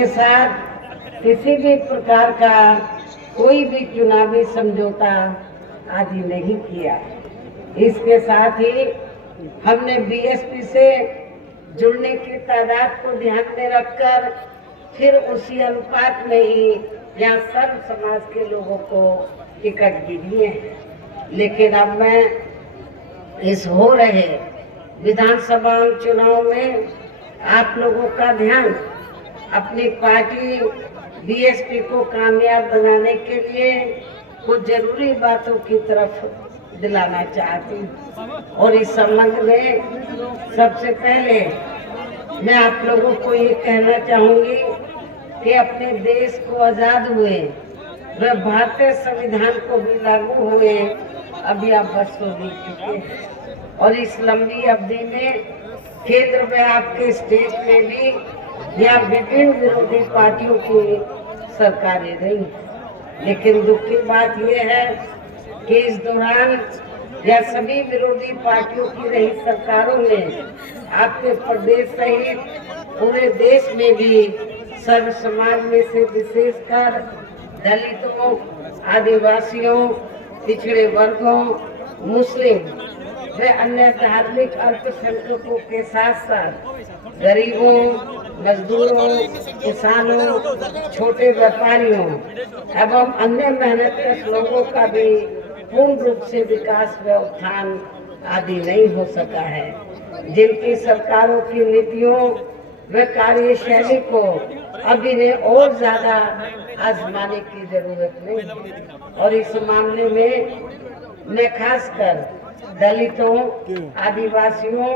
के साथ किसी भी प्रकार का कोई भी चुनावी समझौता आदि नहीं किया। इसके साथ ही हमने बीएसपी से जुड़ने की तादाद को ध्यान में रखकर फिर उसी अनुपात में ही यहाँ सर्व समाज के लोगों को टिकट भी दिए हैं। लेकिन अब मैं इस हो रहे विधानसभा चुनाव में आप लोगों का ध्यान अपनी पार्टी बीएसपी को कामयाब बनाने के लिए कुछ जरूरी बातों की तरफ दिलाना चाहती हूँ। और इस संबंध में सबसे पहले मैं आप लोगों को ये कहना चाहूंगी कि अपने देश को आजाद हुए व भारतीय संविधान को भी लागू हुए अभी आप वर्षों बीत चुके हैं। और इस लंबी अवधि में केंद्र में आपके स्टेट में भी या विभिन्न विरोधी पार्टियों की सरकारें रही। लेकिन दुख की बात यह है कि इस दौरान या सभी विरोधी पार्टियों की रही सरकारों ने आपके प्रदेश सहित पूरे देश में भी सर्व समाज में से विशेषकर दलितों, आदिवासियों, पिछड़े वर्गों, मुस्लिम व अन्य धार्मिक अल्पसंख्यकों के साथ साथ गरीबों, मजदूरों, किसानों, छोटे व्यापारियों एवं अन्य मेहनतकश लोगों का भी पूर्ण रूप से विकास व उत्थान आदि नहीं हो सका है। जिनकी सरकारों की नीतियों व कार्यशैली को अब इन्हें और ज्यादा आजमाने की जरूरत नहीं है। और इस मामले में मैं खासकर दलितों, आदिवासियों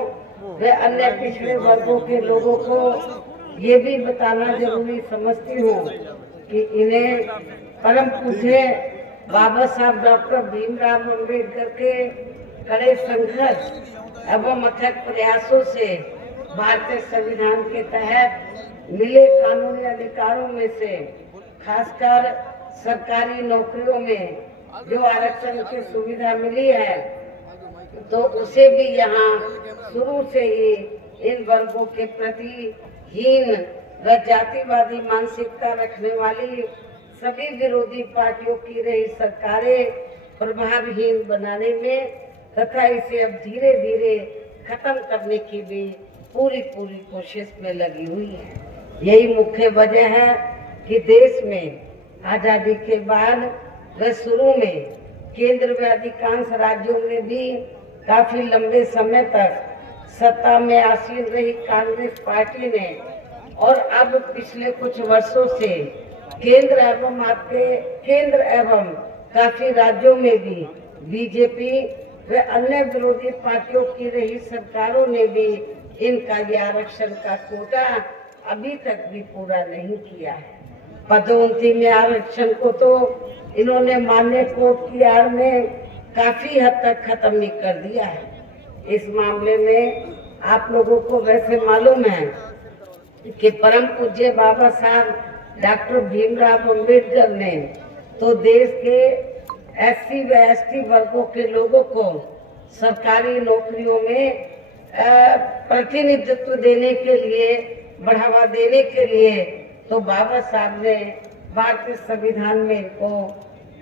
व अन्य पिछड़े वर्गों के लोगों को ये भी बताना जरूरी समझती हूँ कि इन्हें परम पूज्य बाबा साहब डॉक्टर भीमराव अम्बेडकर के कड़े संघर्ष एवं अथक प्रयासों से भारतीय संविधान के तहत मिले कानूनी अधिकारों में से खासकर सरकारी नौकरियों में जो आरक्षण की सुविधा मिली है तो उसे भी यहाँ शुरू से ही इन वर्गों के प्रति हीन व जातिवादी मानसिकता रखने वाली सभी विरोधी पार्टियों की रही सरकारें प्रभावहीन बनाने में तथा इसे अब धीरे धीरे खत्म करने की भी पूरी कोशिश में लगी हुई है। यही मुख्य वजह है कि देश में आजादी के बाद व शुरू में केंद्र में अधिकांश राज्यों में भी काफी लंबे समय तक सत्ता में आसीन रही कांग्रेस पार्टी ने और अब पिछले कुछ वर्षों से केंद्र एवं काफी राज्यों में भी बीजेपी व अन्य विरोधी पार्टियों की रही सरकारों ने भी इनका ये आरक्षण का कोटा अभी तक भी पूरा नहीं किया है। पदोन्नति में आरक्षण को तो इन्होंने मान्य कोर्ट की आड़ में काफी हद तक खत्म ही कर दिया है। इस मामले में आप लोगों को वैसे मालूम है कि परम पूज्य बाबा साहब डॉक्टर भीमराव अम्बेडकर ने तो देश के एससी व एसटी वर्गों के लोगों को सरकारी नौकरियों में प्रतिनिधित्व देने के लिए, बढ़ावा देने के लिए तो बाबा साहब ने भारतीय संविधान में इनको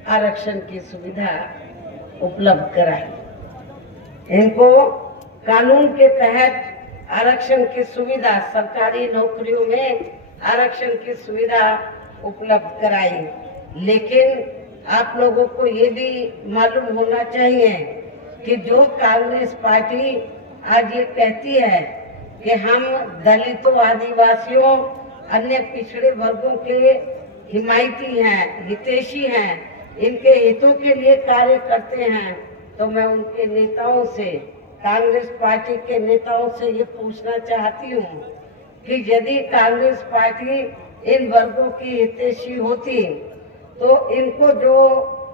आरक्षण की सुविधा उपलब्ध कराई। इनको कानून के तहत आरक्षण की सुविधा, सरकारी नौकरियों में आरक्षण की सुविधा उपलब्ध कराई। लेकिन आप लोगों को ये भी मालूम होना चाहिए कि जो कांग्रेस पार्टी आज ये कहती है कि हम दलितों, आदिवासियों, अन्य पिछड़े वर्गों के हिमायती हैं, हितैषी हैं, इनके हितों के लिए कार्य करते हैं, तो मैं उनके नेताओं से, कांग्रेस पार्टी के नेताओं से ये पूछना चाहती हूँ कि यदि कांग्रेस पार्टी इन वर्गों की हितैषी होती तो इनको जो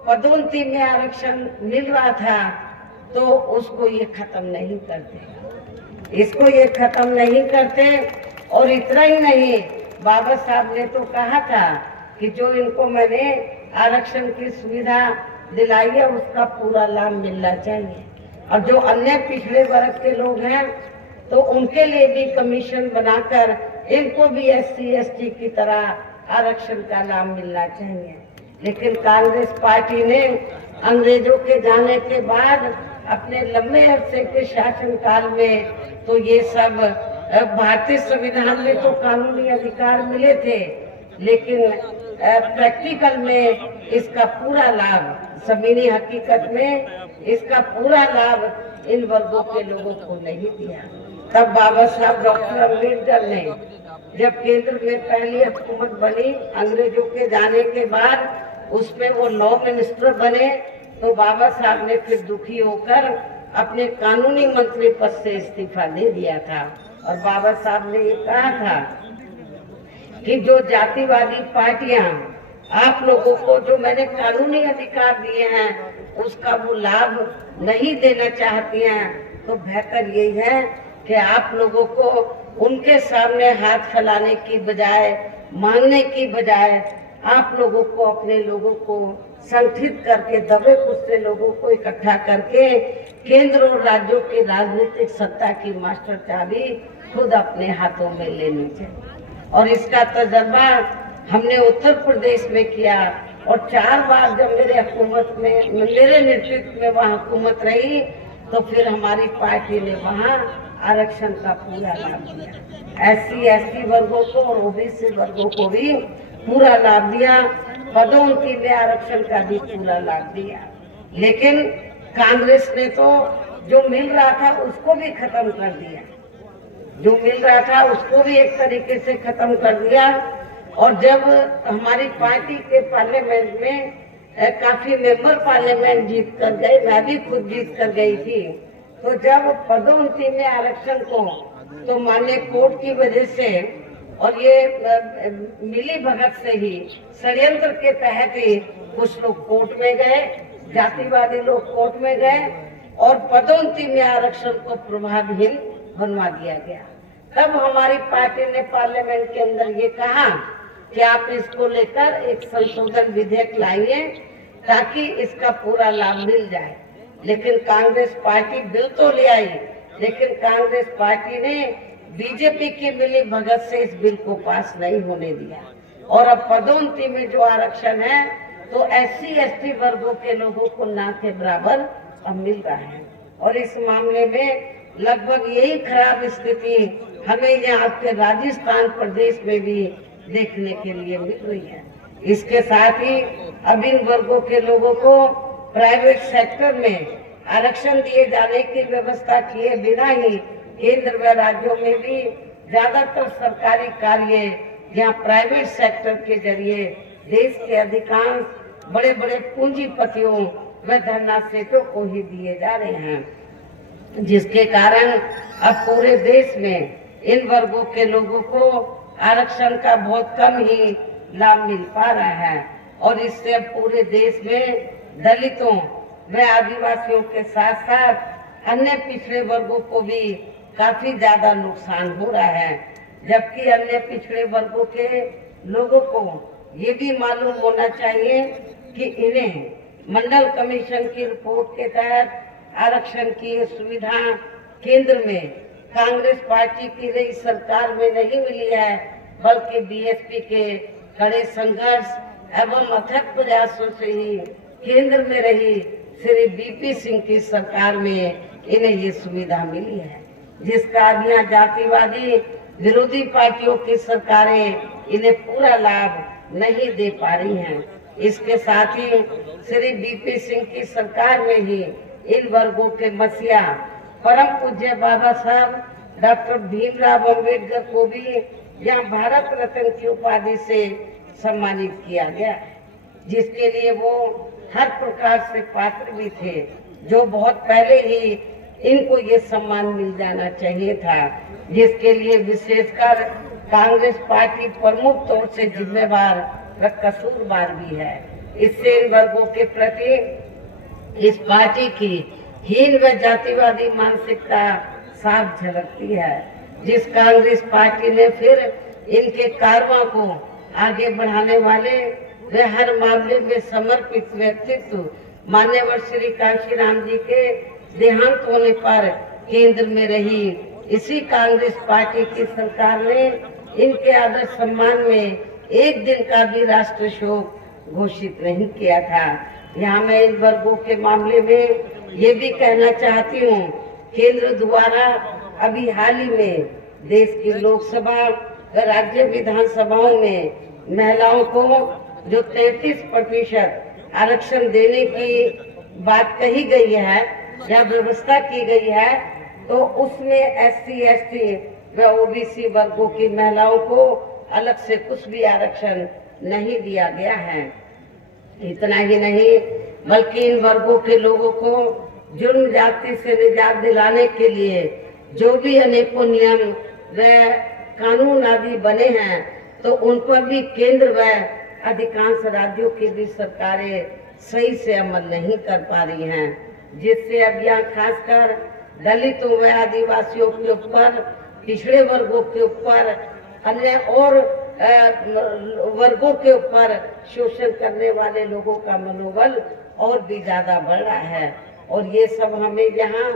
पदोन्नति में आरक्षण मिल रहा था तो उसको ये खत्म नहीं करते, इसको ये खत्म नहीं करते। और इतना ही नहीं, बाबा साहब ने तो कहा था कि जो इनको मैंने आरक्षण की सुविधा दिलाई है उसका पूरा लाभ मिलना चाहिए। और जो अन्य पिछड़े वर्ग के लोग हैं तो उनके लिए भी कमीशन बनाकर इनको भी SC ST की तरह आरक्षण का लाभ मिलना चाहिए। लेकिन कांग्रेस पार्टी ने अंग्रेजों के जाने के बाद अपने लंबे अरसे के शासन काल में तो ये सब भारतीय संविधान में तो कानूनी अधिकार मिले थे, लेकिन प्रैक्टिकल में इसका पूरा लाभ, जमीनी हकीकत में इसका पूरा लाभ इन वर्गों के लोगों को नहीं दिया। तब बाबा साहब डॉक्टर अम्बेडकर ने जब केंद्र में पहली हुकूमत बनी अंग्रेजों के जाने के बाद, उसमें वो लॉ मिनिस्टर बने, तो बाबा साहब ने फिर दुखी होकर अपने कानूनी मंत्री पद से इस्तीफा दे दिया था। और बाबा साहब ने ये कहा था कि जो जातिवादी पार्टियां आप लोगों को जो मैंने कानूनी अधिकार दिए हैं उसका वो लाभ नहीं देना चाहती हैं, तो बेहतर यही है कि आप लोगों को उनके सामने हाथ फैलाने की बजाय, मांगने की बजाय, आप लोगों को अपने लोगों को संगठित करके, दबे कुचले लोगों को इकट्ठा करके केंद्र और राज्यों की राजनीतिक सत्ता की मास्टर चाबी खुद अपने हाथों में लेनी चाहिए। और इसका तजर्बा हमने उत्तर प्रदेश में किया, और 4 बार जब मेरे हुकूमत में, मेरे नेतृत्व में वहाँ हुकूमत रही, तो फिर हमारी पार्टी ने वहाँ आरक्षण का पूरा लाभ दिया। SC ST वर्गों को और OBC वर्गों को भी पूरा लाभ दिया, पदोन्नति में आरक्षण का भी पूरा लाभ दिया। लेकिन कांग्रेस ने तो जो मिल रहा था उसको भी खत्म कर दिया, जो मिल रहा था उसको भी एक तरीके से खत्म कर दिया। और जब हमारी पार्टी के पार्लियामेंट में काफी मेंबर पार्लियामेंट जीत कर गए, मैं भी खुद जीत कर गई थी, तो जब पदोन्नति में आरक्षण को तो माननीय कोर्ट की वजह से और ये मिली भगत से ही, षड्यंत्र के तहत ही कुछ लोग कोर्ट में गए, जातिवादी लोग कोर्ट में गए और पदोन्नति में आरक्षण को प्रभावहीन बनवा दिया गया। तब हमारी पार्टी ने पार्लियामेंट के अंदर ये कहा कि आप इसको लेकर एक संशोधन विधेयक लाइए ताकि इसका पूरा लाभ मिल जाए। लेकिन कांग्रेस पार्टी बिल तो ले आई, लेकिन कांग्रेस पार्टी ने बीजेपी की मिली भगत से इस बिल को पास नहीं होने दिया। और अब पदोन्नति में जो आरक्षण है तो SC ST वर्गों के लोगों को ना के बराबर अब मिल रहा है। और इस मामले में लगभग यही खराब स्थिति हमें यहाँ आपके राजस्थान प्रदेश में भी देखने के लिए मिल रही है। इसके साथ ही अब इन वर्गों के लोगों को प्राइवेट सेक्टर में आरक्षण दिए जाने की व्यवस्था किए बिना ही केंद्र व राज्यों में भी ज्यादातर सरकारी कार्य यहाँ प्राइवेट सेक्टर के जरिए देश के अधिकांश बड़े बड़े पूंजीपतियों व धनराशियों को ही दिए जा रहे हैं, जिसके कारण अब पूरे देश में इन वर्गों के लोगों को आरक्षण का बहुत कम ही लाभ मिल पा रहा है। और इससे अब पूरे देश में दलितों व आदिवासियों के साथ साथ अन्य पिछड़े वर्गों को भी काफी ज्यादा नुकसान हो रहा है। जबकि अन्य पिछड़े वर्गों के लोगों को ये भी मालूम होना चाहिए कि इन्हें मंडल कमीशन की रिपोर्ट के तहत आरक्षण की सुविधा केंद्र में कांग्रेस पार्टी की रही सरकार में नहीं मिली है, बल्कि BSP के कड़े संघर्ष एवं अथक प्रयासों से ही केंद्र में रही श्री BP सिंह की सरकार में इन्हें ये सुविधा मिली है, जिसका अब यहाँ जातिवादी विरोधी पार्टियों की सरकारें इन्हें पूरा लाभ नहीं दे पा रही हैं। इसके साथ ही श्री BP सिंह की सरकार में ही इन वर्गों के मसीहा परम पूज्य बाबा साहब डॉक्टर भीमराव अंबेडकर को भी यहाँ भारत रत्न की उपाधि से सम्मानित किया गया, जिसके लिए वो हर प्रकार से पात्र भी थे, जो बहुत पहले ही इनको ये सम्मान मिल जाना चाहिए था, जिसके लिए विशेषकर कांग्रेस पार्टी प्रमुख तौर से जिम्मेवार व कसूरवार भी है। इससे इन वर्गों के प्रति इस पार्टी की हीन व जातिवादी मानसिकता साफ झलकती है, जिस कांग्रेस पार्टी ने फिर इनके कारवां को आगे बढ़ाने वाले व हर मामले में समर्पित व्यक्तित्व मान्यवर श्री कांशीराम जी के देहांत होने पर केंद्र में रही इसी कांग्रेस पार्टी की सरकार ने इनके आदर सम्मान में एक दिन का भी राष्ट्र शोक घोषित नहीं किया था। यहाँ मैं इन वर्गों के मामले में ये भी कहना चाहती हूँ, केंद्र द्वारा अभी हाल ही में देश की लोकसभा व राज्य विधानसभाओं में महिलाओं को जो 33% आरक्षण देने की बात कही गई है या व्यवस्था की गई है, तो उसमें SC, ST व OBC वर्गों की महिलाओं को अलग से कुछ भी आरक्षण नहीं दिया गया है। इतना ही नहीं, बल्कि इन वर्गों के लोगों को जुर्म जाति से निजात दिलाने के लिए जो भी अनेकों नियम व कानून आदि बने हैं, तो उन पर भी केंद्र व अधिकांश राज्यों की भी सरकारें सही से अमल नहीं कर पा रही हैं, जिससे अब यहाँ खासकर दलितों व आदिवासियों के ऊपर, पिछड़े वर्गों के ऊपर, अन्य और वर्गों के ऊपर शोषण करने वाले लोगों का मनोबल और भी ज्यादा बढ़ रहा है। और ये सब हमें यहाँ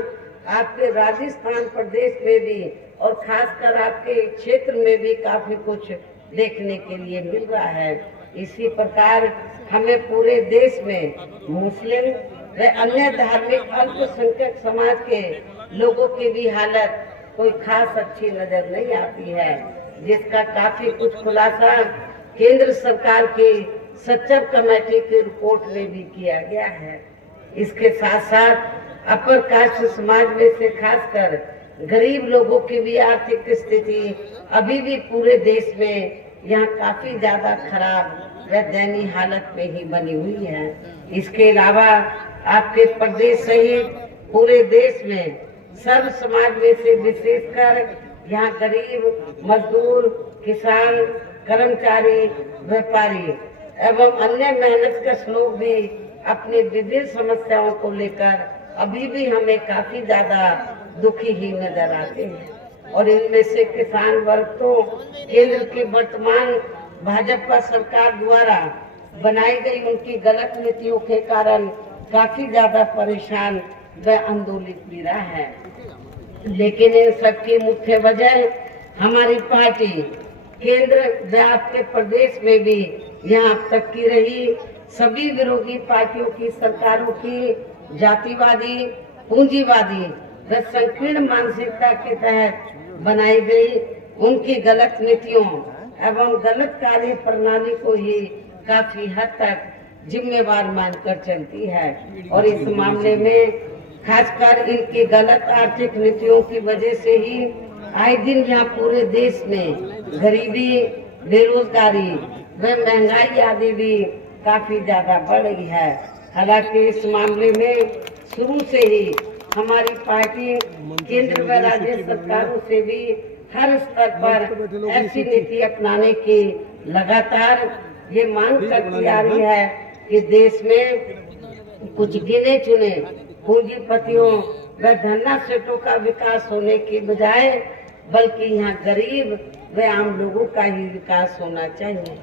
आपके राजस्थान प्रदेश में भी और खासकर आपके क्षेत्र में भी काफी कुछ देखने के लिए मिल रहा है। इसी प्रकार हमें पूरे देश में मुस्लिम व अन्य धार्मिक अल्पसंख्यक समाज के लोगों की भी हालत कोई खास अच्छी नजर नहीं आती है, जिसका काफी कुछ खुलासा केंद्र सरकार की सच्चर कमेटी की रिपोर्ट में भी किया गया है। इसके साथ साथ अपर कास्ट समाज में से खासकर गरीब लोगों की भी आर्थिक स्थिति अभी भी पूरे देश में यहाँ काफी ज्यादा खराब व दयनीय हालत में ही बनी हुई है। इसके अलावा आपके प्रदेश सहित पूरे देश में सर्व समाज में से विशेषकर यहाँ गरीब, मजदूर, किसान, कर्मचारी, व्यापारी एवं अन्य मेहनतकश लोग भी अपनी विभिन्न समस्याओं को लेकर अभी भी हमें काफी ज्यादा दुखी ही नजर आते हैं। और इनमें से किसान वर्ग तो केंद्र की वर्तमान भाजपा सरकार द्वारा बनाई गई उनकी गलत नीतियों के कारण काफी ज्यादा परेशान व आंदोलित भी रहा है। लेकिन इन सबकी मुख्य वजह हमारी पार्टी केंद्र व आपके प्रदेश में भी यहाँ अब तक की रही सभी विरोधी पार्टियों की सरकारों की जातिवादी, पूंजीवादी व संकीर्ण मानसिकता के तहत बनाई गई उनकी गलत नीतियों एवं गलत कार्य प्रणाली को ही काफी हद तक जिम्मेवार मानकर चलती है। और इस मामले में खासकर इनकी गलत आर्थिक नीतियों की वजह से ही आए दिन यहाँ पूरे देश में गरीबी, बेरोजगारी व महंगाई आदि भी काफी ज्यादा बढ़ रही है। हालांकि इस मामले में शुरू से ही हमारी पार्टी केंद्र व राज्य सरकारों से भी हर स्तर पर ऐसी नीति अपनाने की लगातार ये मांग करती आ रही है कि देश में कुछ गिने चुने पूंजीपतियों व धन्ना सेठों का विकास होने की बजाय बल्कि यहाँ गरीब व आम लोगों का ही विकास होना चाहिए।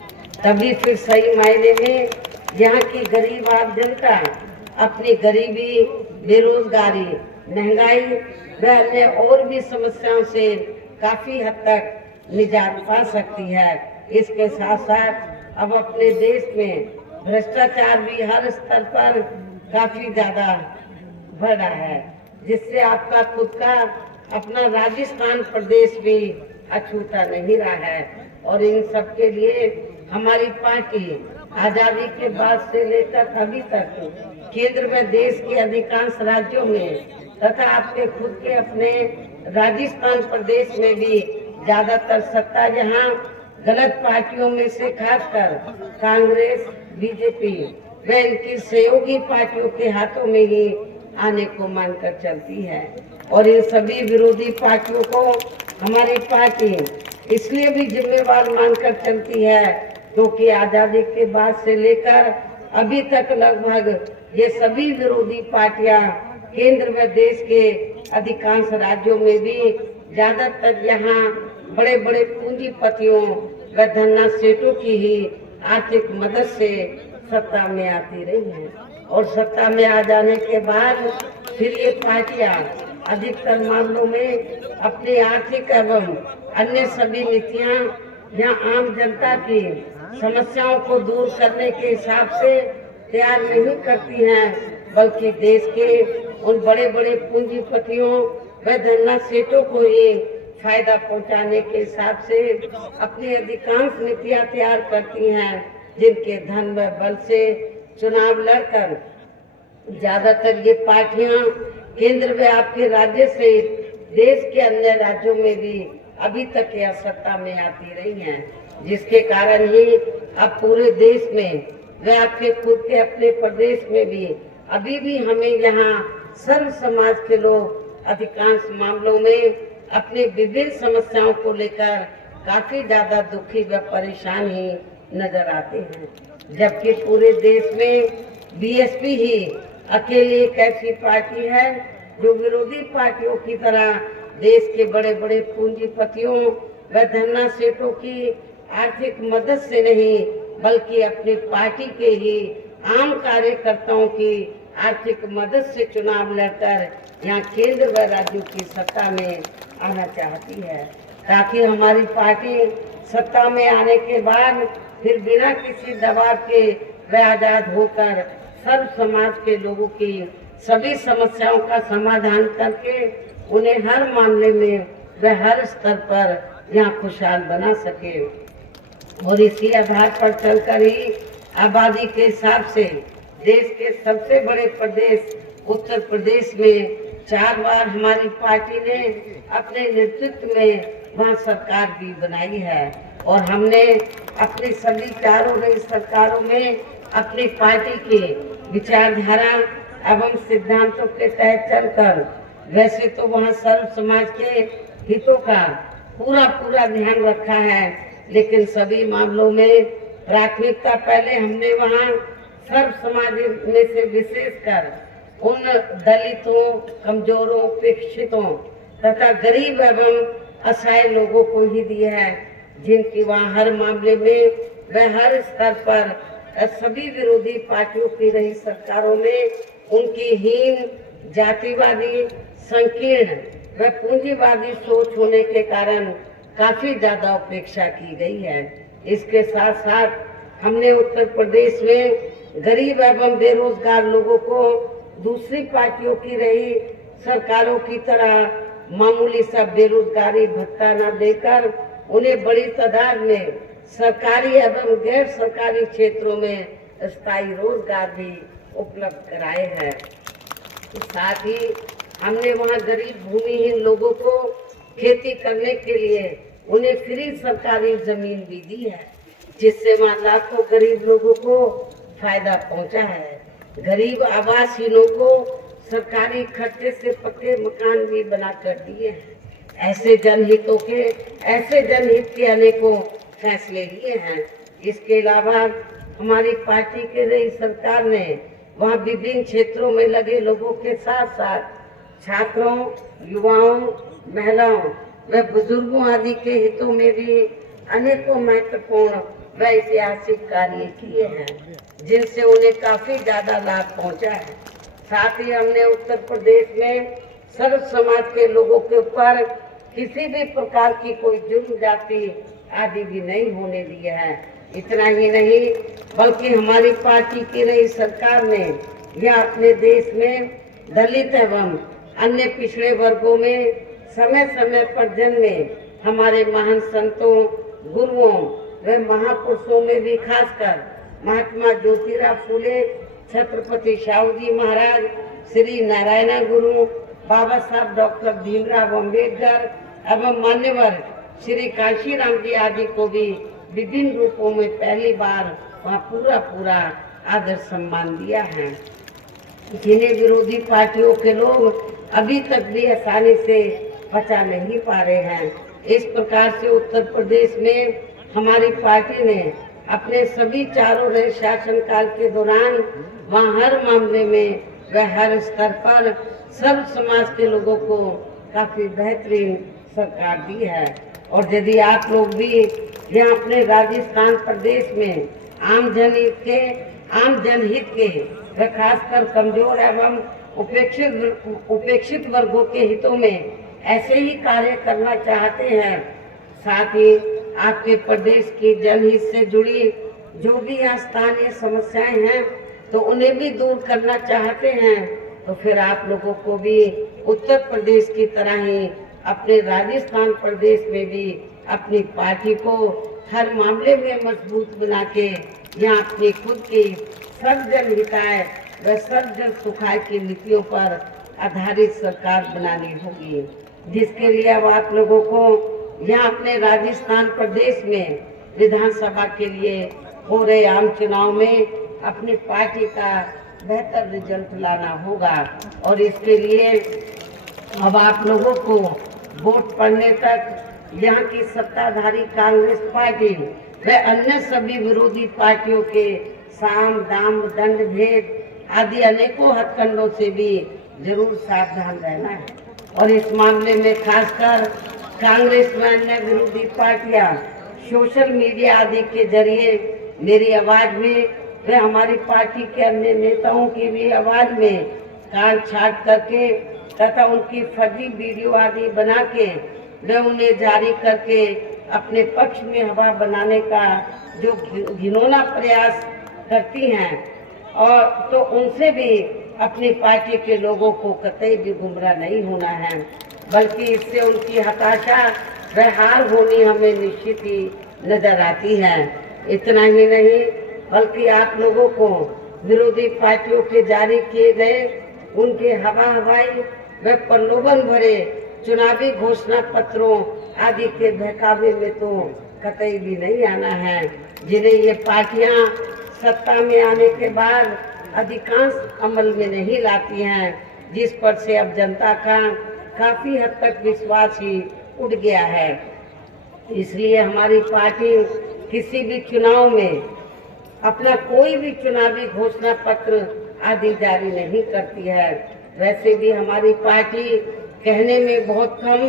तभी फिर सही मायने में यहाँ की गरीब आम जनता अपनी गरीबी, बेरोजगारी, महंगाई व अन्य और भी समस्याओं से काफी हद तक निजात पा सकती है। इसके साथ साथ अब अपने देश में भ्रष्टाचार भी हर स्तर पर काफी ज्यादा बढ़ रहा है, जिससे आपका खुद का अपना राजस्थान प्रदेश भी अछूता नहीं रहा है। और इन सब के लिए हमारी पार्टी आजादी के बाद से लेकर अभी तक केंद्र में देश के अधिकांश राज्यों में तथा आपके खुद के अपने राजस्थान प्रदेश में भी ज्यादातर सत्ता यहाँ गलत पार्टियों में से खासकर कांग्रेस, बीजेपी व इनकी सहयोगी पार्टियों के हाथों में ही आने को मानकर चलती है। और इन सभी विरोधी पार्टियों को हमारी पार्टी इसलिए भी जिम्मेवार मानकर चलती है क्योंकि आजादी के बाद से लेकर अभी तक लगभग ये सभी विरोधी पार्टियां केंद्र व देश के अधिकांश राज्यों में भी ज्यादातर यहाँ बड़े बड़े पूंजीपतियों व धन्ना सेठों की ही आर्थिक मदद से सत्ता में आती रही हैं। और सत्ता में आ जाने के बाद फिर ये पार्टियां अधिकतर मामलों में अपनी आर्थिक एवं अन्य सभी नीतियां या आम जनता की समस्याओं को दूर करने के हिसाब से तैयार नहीं करती हैं, बल्कि देश के उन बड़े बड़े पूंजीपतियों व धन्ना सेठों को ही फायदा पहुंचाने के हिसाब से अपनी अधिकांश नीतियां तैयार करती हैं, जिनके धन व बल से चुनाव लड़कर ज्यादातर ये पार्टियां केंद्र व आपके राज्य से देश के अन्य राज्यों में भी अभी तक यह सत्ता में आती रही हैं, जिसके कारण ही अब पूरे देश में व आपके खुद के अपने प्रदेश में भी अभी भी हमें यहाँ सर्व समाज के लोग अधिकांश मामलों में अपनी विभिन्न समस्याओं को लेकर काफी ज्यादा दुखी व परेशान ही नजर आते हैं, जबकि पूरे देश में बीएसपी ही अकेली एक ऐसी पार्टी है जो विरोधी पार्टियों की तरह देश के बड़े बड़े पूंजीपतियों व धन्ना सेठों की आर्थिक मदद से नहीं, बल्कि अपनी पार्टी के ही आम कार्यकर्ताओं की आर्थिक मदद से चुनाव लड़कर यहाँ केंद्र व राज्यों की सत्ता में आना चाहती है, ताकि हमारी पार्टी सत्ता में आने के बाद फिर बिना किसी दबाव के व आजाद होकर सर्व समाज के लोगों की सभी समस्याओं का समाधान करके उन्हें हर मामले में व हर स्तर पर यहाँ खुशहाल बना सके। और इसी आधार पर चलकर ही आबादी के हिसाब से देश के सबसे बड़े प्रदेश उत्तर प्रदेश में 4 बार हमारी पार्टी ने अपने नेतृत्व में वहाँ सरकार भी बनाई है, और हमने अपनी सभी चारों नई सरकारों में अपनी पार्टी के विचारधारा एवं सिद्धांतों के तहत चलकर वैसे तो वहाँ सर्व समाज के हितों का पूरा ध्यान रखा है, लेकिन सभी मामलों में प्राथमिकता पहले हमने वहाँ सर्व समाज में से विशेषकर उन दलितों, कमजोरों, उपेक्षितों तथा गरीब एवं असहाय लोगों को ही दी है, जिनकी वहाँ हर मामले में व हर स्तर पर सभी विरोधी पार्टियों की रही सरकारों में उनकी हीन, जातिवादी, संकीर्ण व पूंजीवादी सोच होने के कारण काफी ज्यादा उपेक्षा की गई है। इसके साथ साथ हमने उत्तर प्रदेश में गरीब एवं बेरोजगार लोगों को दूसरी पार्टियों की रही सरकारों की तरह मामूली सा बेरोजगारी भत्ता न देकर उन्हें बड़ी तादाद में सरकारी एवं गैर सरकारी क्षेत्रों में स्थायी रोजगार भी उपलब्ध कराए हैं। साथ ही हमने वहाँ गरीब भूमिहीन लोगों को खेती करने के लिए उन्हें फ्री सरकारी जमीन भी दी है, जिससे वहाँ लाखों गरीब लोगों को फायदा पहुँचा है। गरीब आवासहीनों को सरकारी खर्चे से पक्के मकान भी बना कर दिए हैं। ऐसे जनहित के अनेकों फैसले लिए हैं। इसके अलावा हमारी पार्टी के नई सरकार ने वहाँ विभिन्न क्षेत्रों में लगे लोगों के साथ साथ छात्रों, युवाओं, महिलाओं व बुजुर्गों आदि के हितों में भी अनेकों महत्वपूर्ण व ऐतिहासिक कार्य किए हैं, जिनसे उन्हें काफी ज्यादा लाभ पहुंचा है। साथ ही हमने उत्तर प्रदेश में सर्व समाज के लोगों के ऊपर किसी भी प्रकार की कोई जुर्म जाति आदि भी नहीं होने दिया है। इतना ही नहीं, बल्कि हमारी पार्टी की नई सरकार ने यह अपने देश में दलित एवं अन्य पिछड़े वर्गों में समय समय पर जन्मे हमारे महान संतों, गुरुओं व महापुरुषों में भी खासकर महात्मा ज्योतिराव फूले, छत्रपति शाहू जी महाराज, श्री नारायण गुरु, बाबा साहब डॉक्टर भीमराव अम्बेडकर एवं मान्यवर श्री काशीराम जी आदि को भी विभिन्न रूपों में पहली बार वहाँ पूरा आदर सम्मान दिया है, जिन्हें विरोधी पार्टियों के लोग अभी तक भी आसानी से पचा नहीं पा रहे हैं। इस प्रकार से उत्तर प्रदेश में हमारी पार्टी ने अपने सभी चारों नए शासनकाल के दौरान वहाँ हर मामले में व हर स्तर पर सर्व समाज के लोगों को काफी बेहतरीन सरकार दी है। और यदि आप लोग भी यहाँ अपने राजस्थान प्रदेश में आम जनहित के व खासकर कमजोर एवं उपेक्षित वर्गों के हितों में ऐसे ही कार्य करना चाहते हैं। साथ ही आपके प्रदेश की जनहित से जुड़ी जो भी यहाँ स्थानीय समस्याएं हैं तो उन्हें भी दूर करना चाहते हैं, तो फिर आप लोगों को भी उत्तर प्रदेश की तरह ही अपने राजस्थान प्रदेश में भी अपनी पार्टी को हर मामले में मजबूत बना के यहाँ अपनी खुद की सर्वजन हिताय व सर्वजन सुखाय की नीतियों पर आधारित सरकार बनानी होगी, जिसके लिए अब आप लोगों को यहाँ अपने राजस्थान प्रदेश में विधानसभा के लिए हो रहे आम चुनाव में अपनी पार्टी का बेहतर रिजल्ट लाना होगा। और इसके लिए अब आप लोगों को वोट पड़ने तक यहाँ की सत्ताधारी कांग्रेस पार्टी व अन्य सभी विरोधी पार्टियों के साम दाम दंड भेद आदि अनेकों हथकंडों से भी जरूर सावधान रहना है। और इस मामले में खासकर कांग्रेस व अन्य विरोधी पार्टियां सोशल मीडिया आदि के जरिए मेरी आवाज में वे हमारी पार्टी के अन्य नेताओं की भी आवाज में कान छाट करके तथा उनकी फर्जी वीडियो आदि बना के वे उन्हें जारी करके अपने पक्ष में हवा बनाने का जो घिनौना प्रयास करती हैं, और तो उनसे भी अपनी पार्टी के लोगों को कतई भी गुमराह नहीं होना है, बल्कि इससे उनकी हताशा व हार होनी हमें निश्चित ही नजर आती है। इतना ही नहीं बल्कि आप लोगों को विरोधी पार्टियों के जारी किए गए उनके हवाई व प्रलोभन भरे चुनावी घोषणा पत्रों आदि के बहकावे में तो कतई भी नहीं आना है, जिन्हें ये पार्टियां सत्ता में आने के बाद अधिकांश अमल में नहीं लाती हैं, जिस पर से अब जनता का काफी हद तक विश्वास ही उठ गया है। इसलिए हमारी पार्टी किसी भी चुनाव में अपना कोई भी चुनावी घोषणा पत्र आदि जारी नहीं करती है। वैसे भी हमारी पार्टी कहने में बहुत कम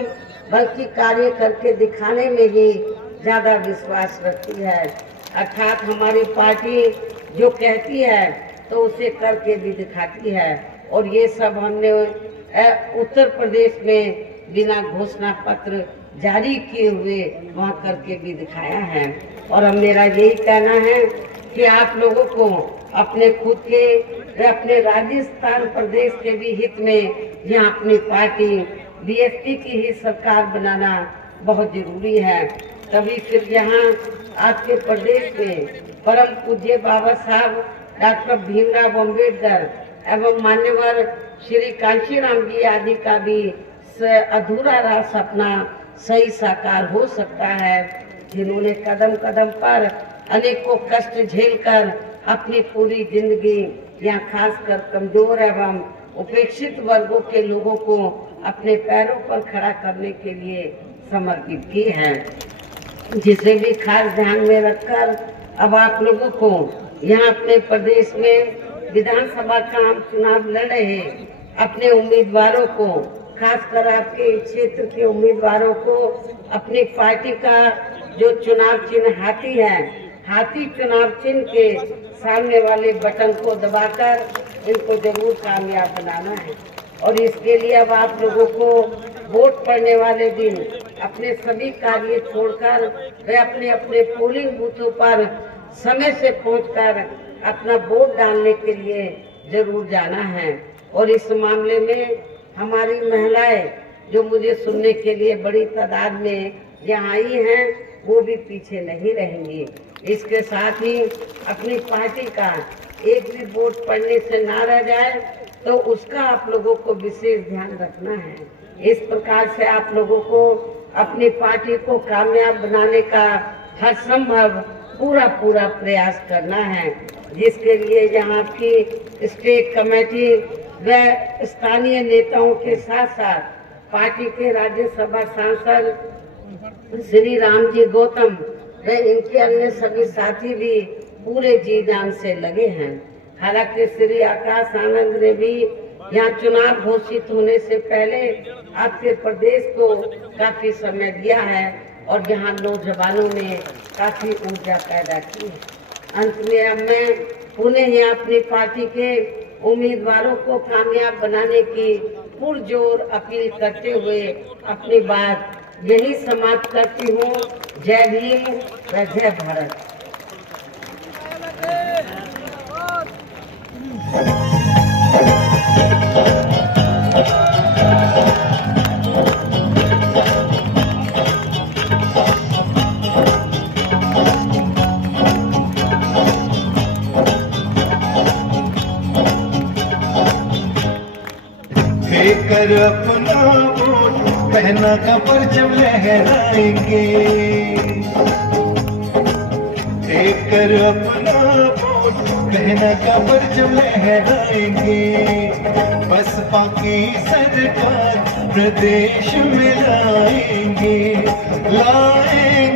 बल्कि कार्य करके दिखाने में ही ज्यादा विश्वास रखती है। अर्थात हमारी पार्टी जो कहती है तो उसे करके भी दिखाती है, और ये सब हमने उत्तर प्रदेश में बिना घोषणा पत्र जारी किए हुए वहाँ करके भी दिखाया है। और अब मेरा यही कहना है कि आप लोगों को अपने खुद के अपने राजस्थान प्रदेश के भी हित में यहाँ अपनी पार्टी बीएसपी की ही सरकार बनाना बहुत जरूरी है। तभी फिर यहाँ आपके प्रदेश में परम पूज्य बाबा साहब डॉक्टर भीमराव अम्बेडकर एवं मान्यवर श्री कांशीराम जी आदि का भी अधूरा रहा सपना सही साकार हो सकता है, जिन्होंने कदम कदम पर अनेकों कष्ट झेलकर अपनी पूरी जिंदगी यहाँ खासकर कमजोर एवं उपेक्षित वर्गों के लोगों को अपने पैरों पर खड़ा करने के लिए समर्पित की है, जिसे भी खास ध्यान में रखकर अब आप लोगों को यहाँ अपने प्रदेश में विधानसभा का आम चुनाव लड़ रहे अपने उम्मीदवारों को, खासकर आपके क्षेत्र के उम्मीदवारों को अपनी पार्टी का जो चुनाव चिन्ह हाथी है, हाथी चुनाव चिन्ह के सामने वाले बटन को दबाकर इनको जरूर कामयाब बनाना है। और इसके लिए अब आप लोगों को वोट पड़ने वाले दिन अपने सभी कार्य छोड़कर वे अपने अपने पोलिंग बूथों पर समय से पहुंचकर अपना वोट डालने के लिए जरूर जाना है। और इस मामले में हमारी महिलाएं जो मुझे सुनने के लिए बड़ी तादाद में यहाँ आई हैं, वो भी पीछे नहीं रहेंगी। इसके साथ ही अपनी पार्टी का एक भी वोट पड़ने से ना रह जाए तो उसका आप लोगों को विशेष ध्यान रखना है। इस प्रकार से आप लोगों को अपनी पार्टी को कामयाब बनाने का हर संभव पूरा प्रयास करना है, जिसके लिए यहाँ की स्टेट कमेटी व स्थानीय नेताओं के साथ साथ पार्टी के राज्यसभा सांसद श्री राम जी गौतम व इनके अन्य सभी साथी भी पूरे जी जान से लगे हैं। हालांकि श्री आकाश आनंद ने भी यहाँ चुनाव घोषित होने से पहले आपके प्रदेश को काफी समय दिया है और यहाँ नौजवानों ने काफी ऊर्जा पैदा की है। अंत में अब मैं पुनः यहाँ अपनी पार्टी के उम्मीदवारों को कामयाब बनाने की पुरजोर अपील करते हुए अपनी बात यही समाप्त करती हूँ। जय भीम व जय भारत। कर अपना वोट पहना का परचम लहराएंगे, कर अपना वोट पहना का परचम लहराएंगे। बसपा की सरकार प्रदेश में लाएंगे, लाएंगे।